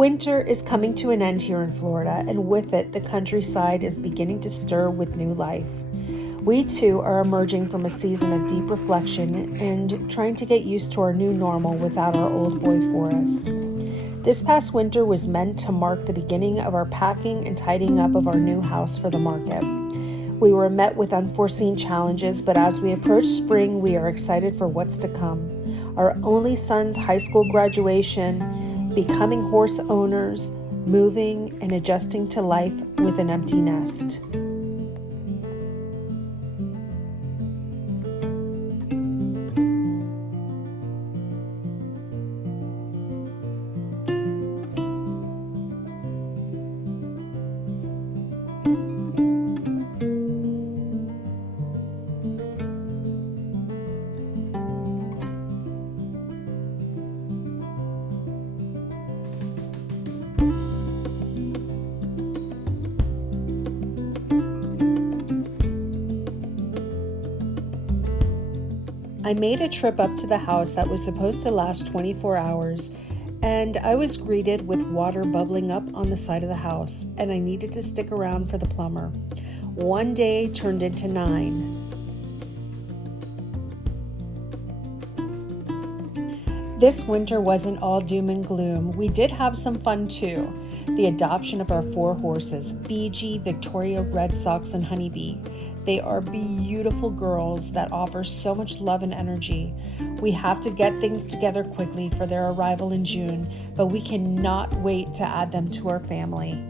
Winter is coming to an end here in Florida, and with it, the countryside is beginning to stir with new life. We too are emerging from a season of deep reflection and trying to get used to our new normal without our old boy forest. This past winter was meant to mark the beginning of our packing and tidying up of our new house for the market. We were met with unforeseen challenges, but as we approach spring, we are excited for what's to come. Our only son's high school graduation, becoming horse owners, moving and adjusting to life with an empty nest. I made a trip up to the house that was supposed to last 24 hours, and I was greeted with water bubbling up on the side of the house, and I needed to stick around for the plumber. One day turned into 9. This winter wasn't all doom and gloom. We did have some fun too. The adoption of our 4 horses, BG, Victoria, Red Sox, and Honeybee. They are beautiful girls that offer so much love and energy. We have to get things together quickly for their arrival in June, but we cannot wait to add them to our family.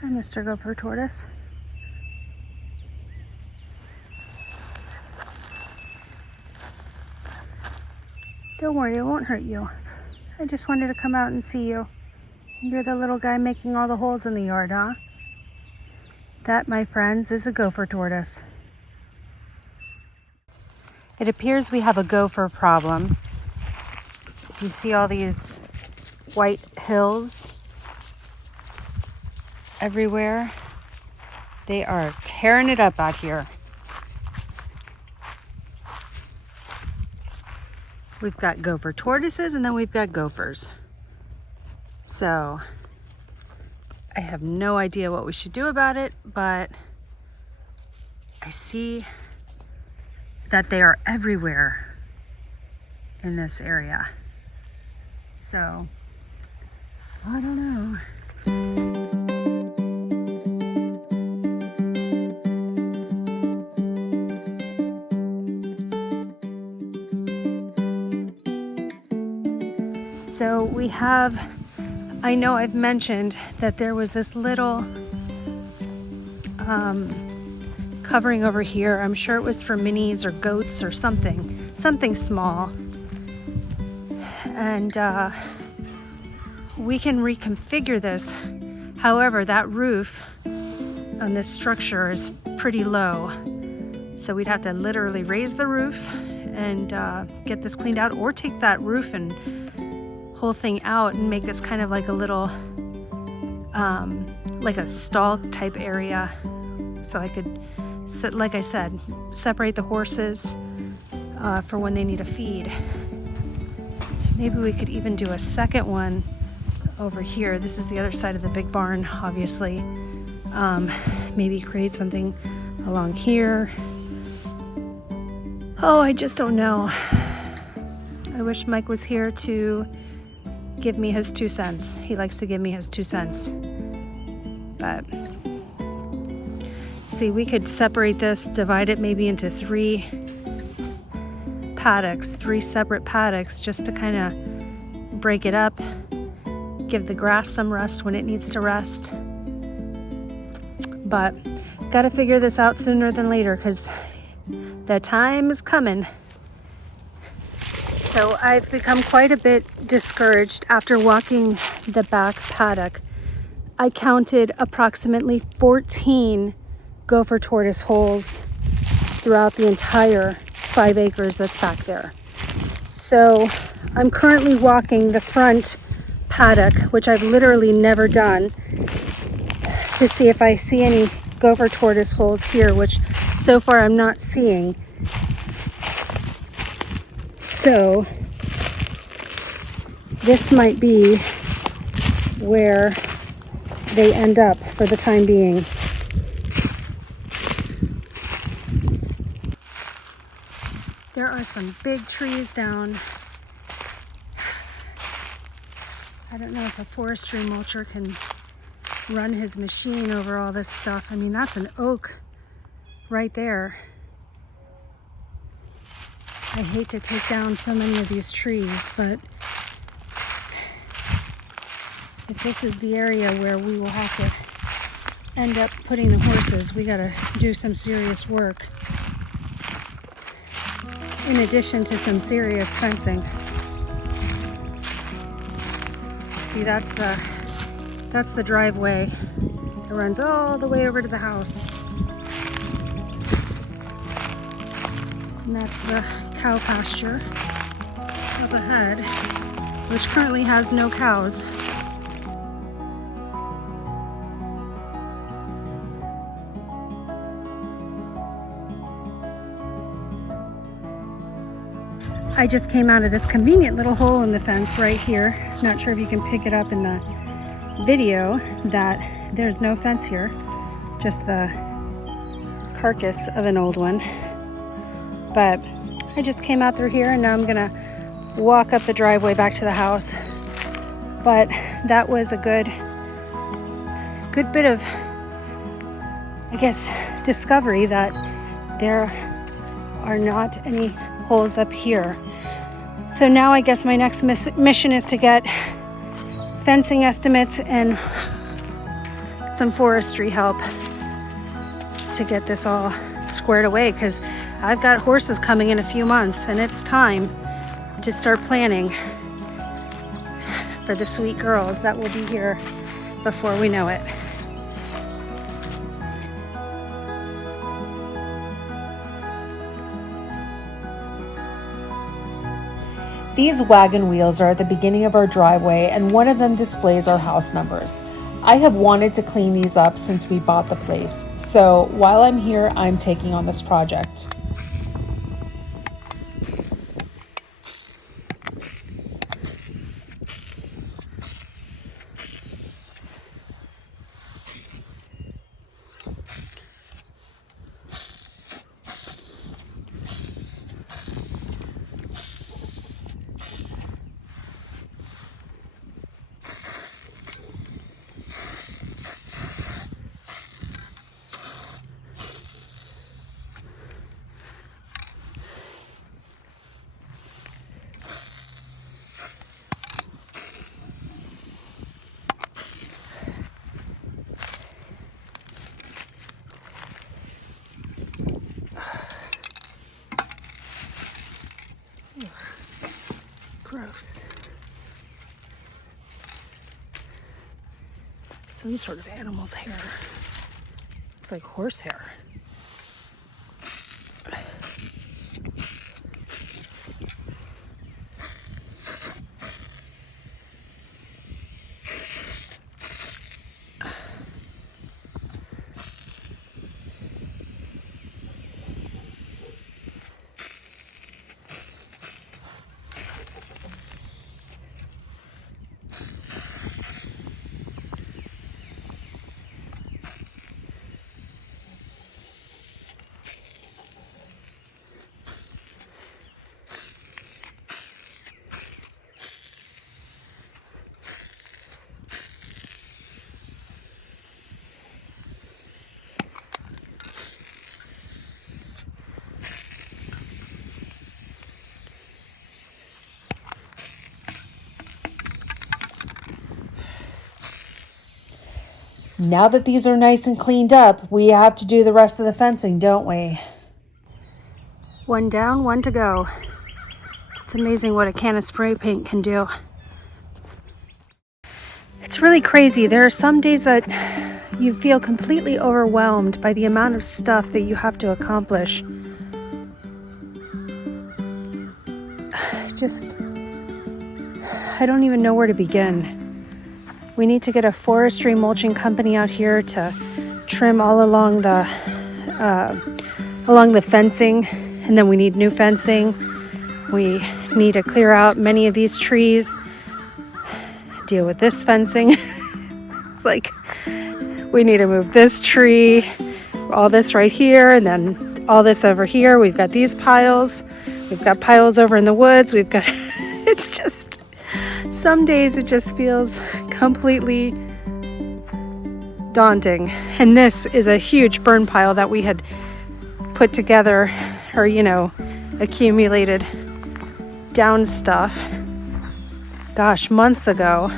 Hi, Mr. Gopher Tortoise. Don't worry, it won't hurt you. I just wanted to come out and see you. You're the little guy making all the holes in the yard, huh? That, my friends, is a gopher tortoise. It appears we have a gopher problem. If you see all these white hills everywhere, they are tearing it up out here. We've got gopher tortoises and then we've got gophers. So I have no idea what we should do about it, but I see that they are everywhere in this area. So I don't know. So we have, I know I've mentioned that there was this little covering over here. I'm sure it was for minis or goats or something small. And we can reconfigure this. However, that roof on this structure is pretty low. So we'd have to literally raise the roof and get this cleaned out, or take that roof and whole thing out and make this kind of like a little like a stall type area, so I could like I said, separate the horses for when they need a feed. Maybe we could even do a second one over here. This is the other side of the big barn, obviously. Maybe create something along here. Oh, I just don't know. I wish Mike was here to give me his 2 cents. He likes to give me his 2 cents. But see, we could separate this, divide it maybe into 3 paddocks, 3 separate paddocks, just to kind of break it up, give the grass some rest when it needs to rest. But got to figure this out sooner than later, because the time is coming. So I've become quite a bit discouraged after walking the back paddock. I counted approximately 14 gopher tortoise holes throughout the entire 5 acres that's back there. So I'm currently walking the front paddock, which I've literally never done, to see if I see any gopher tortoise holes here, which so far I'm not seeing. So this might be where they end up for the time being. There are some big trees down. I don't know if a forestry mulcher can run his machine over all this stuff. I mean, that's an oak right there. I hate to take down so many of these trees, but if this is the area where we will have to end up putting the horses, we gotta do some serious work. In addition to some serious fencing. See, that's the driveway. It runs all the way over to the house. And that's the cow pasture up ahead, which currently has no cows. I just came out of this convenient little hole in the fence right here. Not sure if you can pick it up in the video that there's no fence here, just the carcass of an old one. But I just came out through here and now I'm gonna walk up the driveway back to the house. But that was a good bit of, I guess, discovery that there are not any holes up here. So now I guess my next mission is to get fencing estimates and some forestry help to get this all squared away, because I've got horses coming in a few months and it's time to start planning for the sweet girls that will be here before we know it. These wagon wheels are at the beginning of our driveway, and one of them displays our house numbers. I have wanted to clean these up since we bought the place, so while I'm here, I'm taking on this project. Gross. Some sort of animal's hair. It's like horse hair. Now that these are nice and cleaned up, we have to do the rest of the fencing, don't we? One down, one to go. It's amazing what a can of spray paint can do. It's really crazy. There are some days that you feel completely overwhelmed by the amount of stuff that you have to accomplish. I don't even know where to begin. We need to get a forestry mulching company out here to trim all along the fencing, and then we need new fencing. We need to clear out many of these trees, deal with this fencing. It's like we need to move this tree, all this right here, and then all this over here. We've got these piles. We've got piles over in the woods. We've got, it's just, some days it just feels completely daunting. And this is a huge burn pile that we had put together, or, accumulated down stuff, gosh, months ago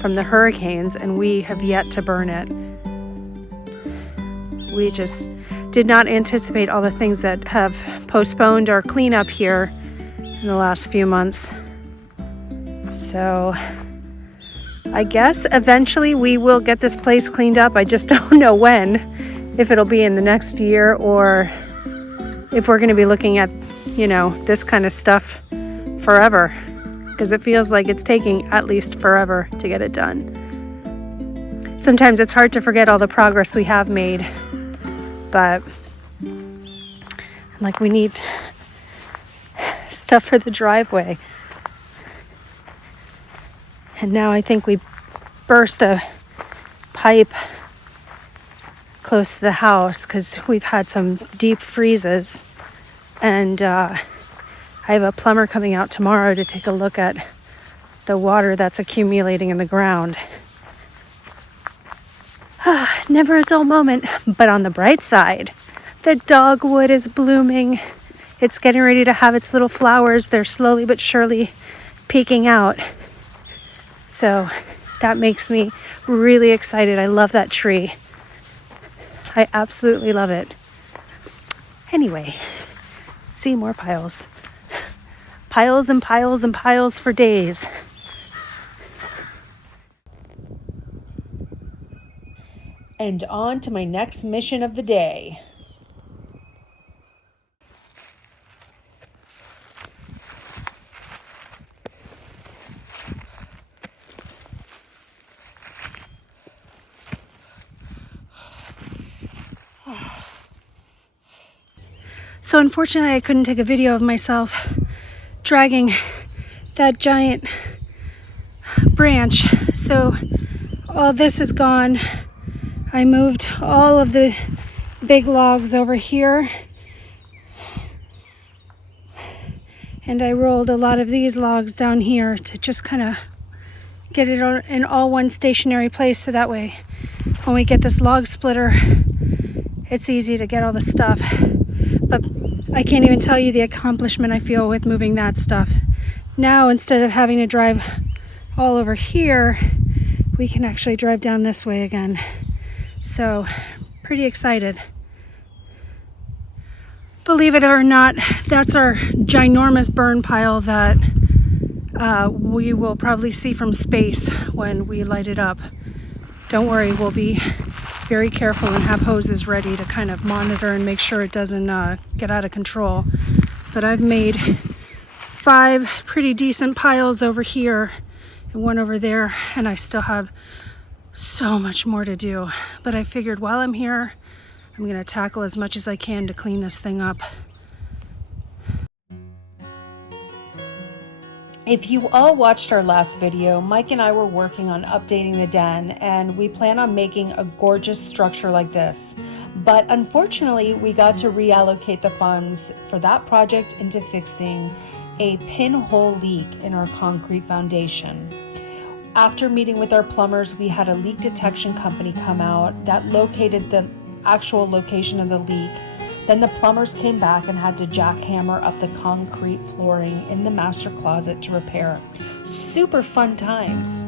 from the hurricanes, and we have yet to burn it. We just did not anticipate all the things that have postponed our cleanup here in the last few months. So I guess eventually we will get this place cleaned up. I just don't know when, if it'll be in the next year or if we're going to be looking at, this kind of stuff forever, because it feels like it's taking at least forever to get it done. Sometimes it's hard to forget all the progress we have made, but we need stuff for the driveway. And now I think we burst a pipe close to the house because we've had some deep freezes, and I have a plumber coming out tomorrow to take a look at the water that's accumulating in the ground. Never a dull moment, but on the bright side, the dogwood is blooming. It's getting ready to have its little flowers. They're slowly but surely peeking out. So that makes me really excited. I love that tree. I absolutely love it. Anyway, see, more piles. Piles and piles and piles for days. And on to my next mission of the day. So unfortunately I couldn't take a video of myself dragging that giant branch. So all this is gone. I moved all of the big logs over here, and I rolled a lot of these logs down here to just kind of get it in all one stationary place, so that way when we get this log splitter, it's easy to get all the stuff. But I can't even tell you the accomplishment I feel with moving that stuff. Now, instead of having to drive all over here, we can actually drive down this way again. So, pretty excited. Believe it or not, that's our ginormous burn pile that we will probably see from space when we light it up. Don't worry, we'll be very careful and have hoses ready to kind of monitor and make sure it doesn't get out of control. But I've made 5 pretty decent piles over here and 1 over there, and I still have so much more to do. But I figured while I'm here, I'm going to tackle as much as I can to clean this thing up. If you all watched our last video, Mike and I were working on updating the den, and we plan on making a gorgeous structure like this. But unfortunately, we got to reallocate the funds for that project into fixing a pinhole leak in our concrete foundation. After meeting with our plumbers, we had a leak detection company come out that located the actual location of the leak. Then the plumbers came back and had to jackhammer up the concrete flooring in the master closet to repair. Super fun times.